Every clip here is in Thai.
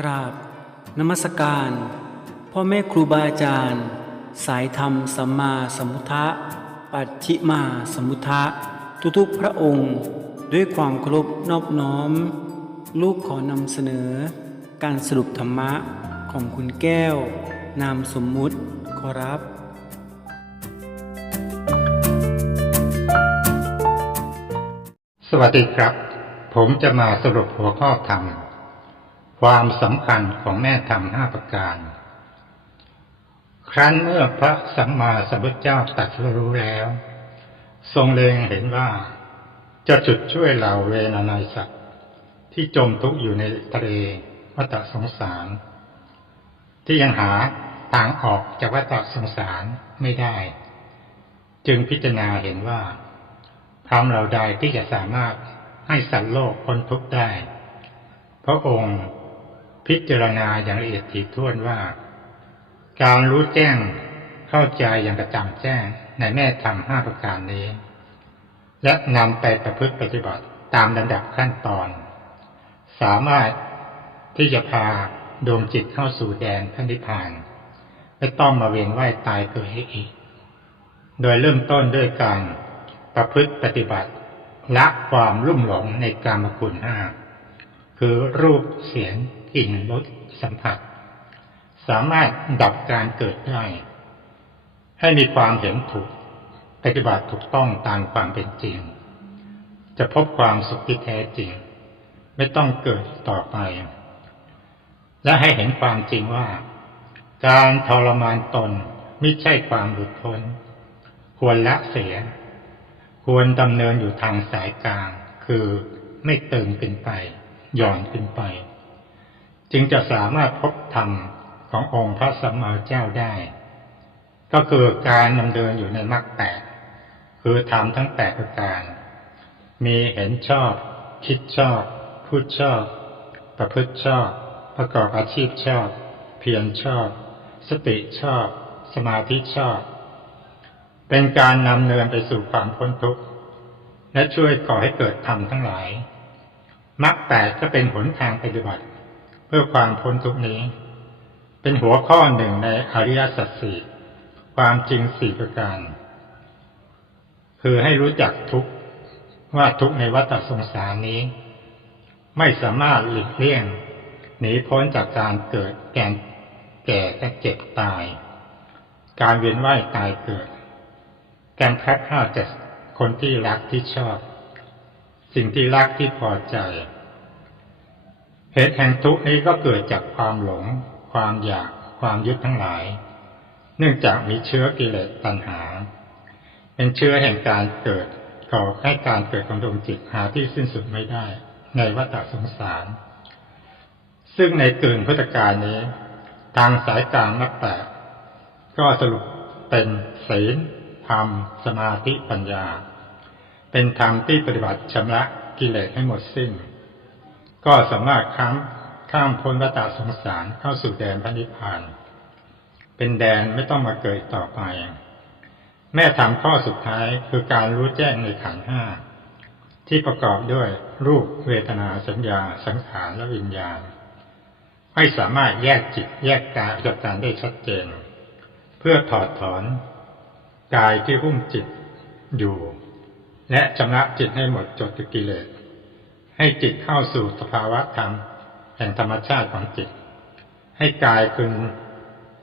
กราบนมัสการ พ่อแม่ครูบาอาจารย์ สายธรรมสัมมาสัมพุทธะปัจฉิมาสัมพุทธะทุกๆพระองค์ ด้วยความเคารพนอบน้อม ลูกขอนำเสนอ การสรุปธรรมะของคุณแก้ว นามสมมุติขอรับสวัสดีครับ ผมจะมาสรุปหัวข้อธรรม ความสำคัญของแม่ธรรมห้าประการ ครั้นเมื่อพระสัมมาสัมพุทธเจ้าตรัสรู้แล้ว ทรงเล็งเห็นว่า จะจุดช่วยเหล่าเวนานายสัตว์ที่จมทุกข์อยู่ในทะเลวัฏสงสาร ที่ยังหาทางออกจากวัฏสงสารไม่ได้ จึงพิจารณาเห็นว่าทำเราใดที่จะสามารถให้สัตว์โลกพ้นทุกข์ได้ พระองค์ พิจารณาอย่างละเอียดถี่ถ้วนว่า การรู้แจ้งเข้าใจอย่างกระจ่างแจ้งในแม่ธรรมห้าประการนี้ และนำไปประพฤติปฏิบัติตามลำดับขั้นตอน สามารถที่จะพาดวงจิตเข้าสู่แดนพระนิพพานไม่ต้องมาเวียนว่ายตายเกิดอีก โดยเริ่มต้นด้วยการประพฤติปฏิบัติละความรุ่มหลงในกามคุณห้าคือรูปเสียง กลิ่นรสสัมผัส สามารถดับการเกิดได้ ให้มีความเห็นถูกปฏิบัติถูกต้องตามความเป็นจริง จะพบความสุขที่แท้จริง ไม่ต้องเกิดต่อไป และให้เห็นความจริงว่า การทรมานตนไม่ใช่ความหลุดพ้น ควรละเสีย ควรดำเนินอยู่ทางสายกลาง คือไม่เติมขึ้นไป หย่อนขึ้นไป จึงจะสามารถพบธรรมขององค์พระสัมมาเจ้าได้ ก็คือการดำเนินอยู่ในมรรคแปดคือธรรมทั้งแปดประการ มีเห็นชอบ คิดชอบ พูดชอบ ประพฤติชอบ ประกอบอาชีพชอบ เพียรชอบ สติชอบ สมาธิชอบ เป็นการนำเนินไปสู่ความพ้นทุกข์ และช่วยก่อให้เกิดธรรมทั้งหลายมรรคแปดก็เป็นหนทางปฏิบัติ เพื่อความพ้นทุกนี้ เป็นหัวข้อหนึ่งในอริยสัจสี่ความจริงสี่ประการ คือให้รู้จักทุกว่าทุกในวัฏสงสารนี้ ไม่สามารถหลีกเลี่ยงหนีพ้นจากการเกิดแก่แก่และเจ็บตาย การเวียนว่ายตายเกิด การพลัดพรากจากคนที่รักที่ชอบ สิ่งที่รักที่พอใจ เหตุแห่งทุกข์นี้ก็เกิดจากความหลง ความอยาก ความยึดทั้งหลาย เนื่องจากมีเชื้อกิเลสตัณหา เป็นเชื้อแห่งการเกิดก่อให้การเกิดของดวงจิตหาที่สิ้นสุดไม่ได้ ในวัฏสงสาร ซึ่งในกึ่งพุทธกาลนี้ ทางสายกลางมรรคแปดก็สรุปเป็นศีลธรรม สมาธิปัญญา เป็นธรรมที่ปฏิบัติชำระกิเลสให้หมดสิ้น ก็สามารถข้ามข้ามพ้นวัฏสงสารเข้าสู่แดนพระนิพพาน เป็นแดนไม่ต้องมาเกิดต่อไป แม่ธรรมข้อสุดท้ายคือการรู้แจ้งในขันห้าที่ประกอบด้วยรูปเวทนาสัญญา สังขารและวิญญาณ ให้สามารถแยกจิตแยกกายจากกันได้ชัดเจน เพื่อถอดถอน กายที่หุ้มจิตอยู่ และชำระจิตให้หมดจดกิเลส ให้จิตเข้าสู่สภาวะธรรม แห่งธรรมชาติของจิต ให้กายคืน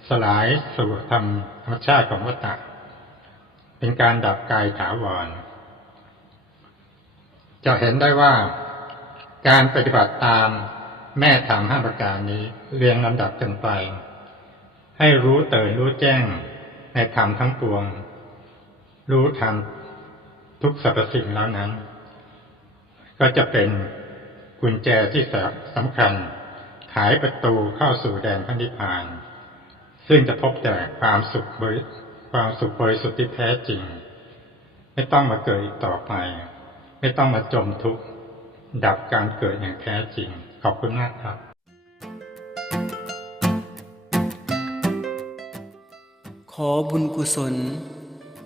สลายสู่ธรรมธรรมชาติของวัฏฏะเป็นการดับกายถาวร จะเห็นได้ว่าการปฏิบัติตามแม่ธรรมห้าประการนี้เรียงลำดับกันไป ให้รู้เตื่นรู้แจ้งในธรรมทั้งปวง รู้ธรรมทุกสรรพสิ่งแล้วนั้น ก็จะเป็นกุญแจที่สำคัญขายประตูเข้าสู่แดนพระนิพพาน ซึ่งจะพบแต่ความสุขบริความสุขบริสุทธิ์ที่แท้จริง ไม่ต้องมาเกิดอีกต่อไป ไม่ต้องมาจมทุกข์ดับการเกิดอย่างแท้จริง ขอบคุณมากครับ ขอบุญกุศล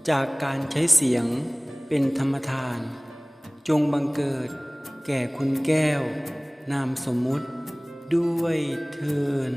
จากการใช้เสียงเป็นธรรมทาน จงบังเกิด แก่คุณแก้ว นามสมมุติ ด้วยเทิน